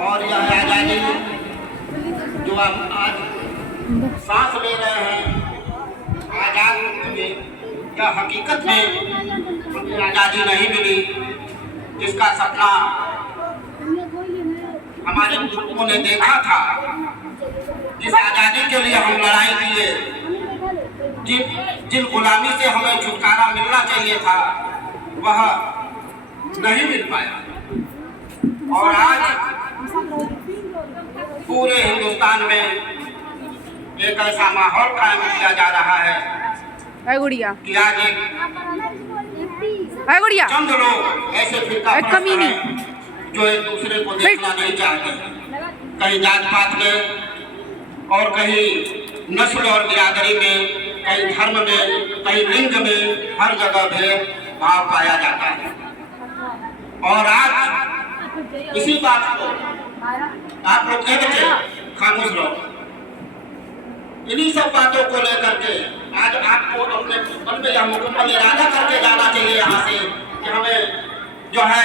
और यह आज़ादी जो आप आज सांस ले रहे हैं आज़ाद में, यह हकीकत में आज़ादी नहीं मिली जिसका सपना हमारे बुजुर्गों ने देखा था। जिस आज़ादी के लिए हम लड़ाई किए, जिन गुलामी से हमें छुटकारा मिलना चाहिए था, वह नहीं मिल पाया। और आज पूरे हिंदुस्तान में एक ऐसा माहौल कायम किया जा रहा है कि आज चंद लोग ऐसे फिरका परस्त हैं जो एक दूसरे को देखना नहीं चाहते, कहीं जात पात में और कहीं नस्ल और बिरादरी में, कहीं धर्म में, कहीं लिंग में, हर जगह भेदभाव पाया जाता है। और आज इसी बात को आप लोग कह बच्चे खामोश रहो, इन्हीं सब बातों को लेकर के आज आपको अपने मन में यह मुकम्मल इरादा करके जाना चाहिए यहाँ से कि हमें जो है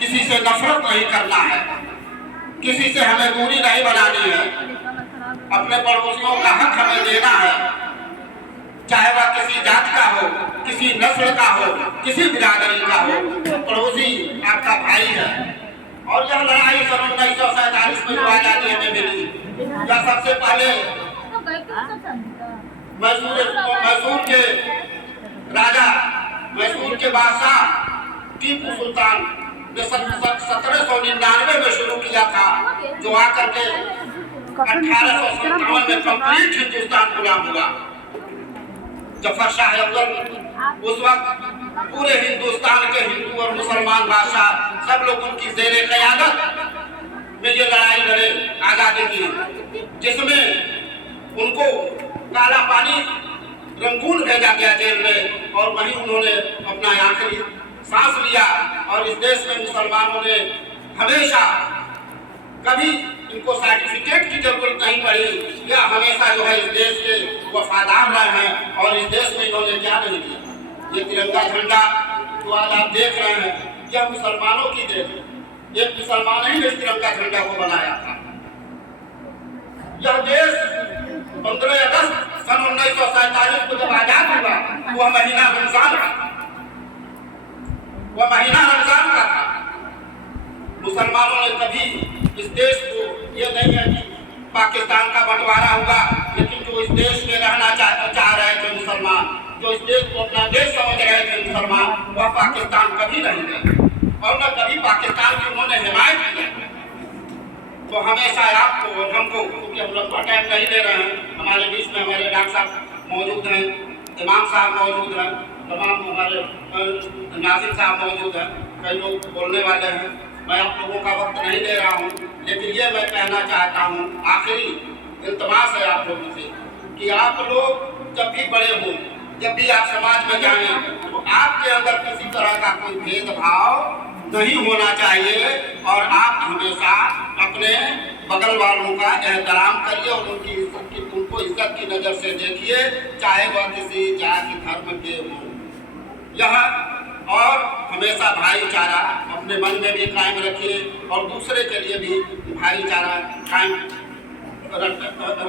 किसी से नफरत नहीं करना है, किसी से हमें दूरी नहीं बनानी है, अपने पड़ोसियों का हक हमें देना है, चाहे वह किसी जात का हो, किसी नस्ल का हो, किसी बिरादरी का हो, पड़ोसी आपका भाई है। और यह लड़ाई सन 1947 में जो आज़ादी हमें मिली, यह सबसे पहले मैसूर के राजा, मैसूर के बादशाह टीपू सुल्तान ने 1799 में शुरू किया था, जो आकर के 1857 में कंप्लीट हिंदुस्तान गुलाम हुआ। जफर शाह अफजल उस वक्त पूरे हिंदुस्तान के हिंदू और मुसलमान बादशाह सब लोग उनकी ज़ेरे क़यादत में ये लड़ाई लड़े आज़ादी की, जिसमें उनको काला पानी रंगून भेजा गया जेल में, और वहीं उन्होंने अपना आखिरी सांस लिया। और इस देश में मुसलमानों ने हमेशा कभी इनको सर्टिफिकेट की जरूरत नहीं पड़ी, या हमेशा जो है इस देश के वफादार रहे हैं। और इस देश में इन्होंने क्या नहीं किया, ये तिरंगा झंडा जो आज आप देख रहे हैं, यह मुसलमानों की देन है। एक मुसलमान ही ने इस तिरंगा झंडा को बनाया था। यह देश 15 अगस्त सन 1947 को जब आजाद हुआ, वह महीना रमजान का था, वह महीना रमजान का था। मुसलमानों ने कभी इस देश को, ये नहीं है कि पाकिस्तान का बंटवारा हुआ, लेकिन जो इस देश में रहना चाह रहे थे मुसलमान, जो इस देश को अपना देश समझ रहे थे मुसलमान, वह पाकिस्तान कभी नहीं गए और न कभी पाकिस्तान की उन्होंने हिमायत की। तो हमेशा आपको और हमको, क्योंकि हम लोग टाइम नहीं ले रहे हैं, हमारे बीच में हमारे डॉक्टर साहब मौजूद हैं, इमाम साहब मौजूद हैं, तमाम हमारे नाजिम साहब मौजूद हैं, कई लोग बोलने वाले हैं। मैं आप लोगों का वक्त नहीं ले रहा हूँ, लेकिन ये मैं कहना चाहता हूँ, आखिरी इल्तमास है आप लोगों से कि आप लोग जब भी बड़े हों, जब भी आप समाज में जाएं, तो आपके अंदर किसी तरह का कोई भेदभाव नहीं होना चाहिए। और आप हमेशा अपने बगल वालों का एहतराम करिए और उनको इज्जत की नज़र से देखिए, चाहे वह किसी जाति धर्म के हों। यह और हमेशा भाईचारा अपने मन में भी कायम रखिए और दूसरे के लिए भी भाईचारा कायम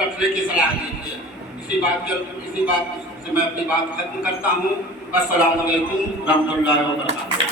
रखने की सलाह दीजिए। इसी बात से मैं अपनी बात खत्म करता हूँ। अस्सलामु अलैकुम रहमतुल्लाहि व बरकातुहू।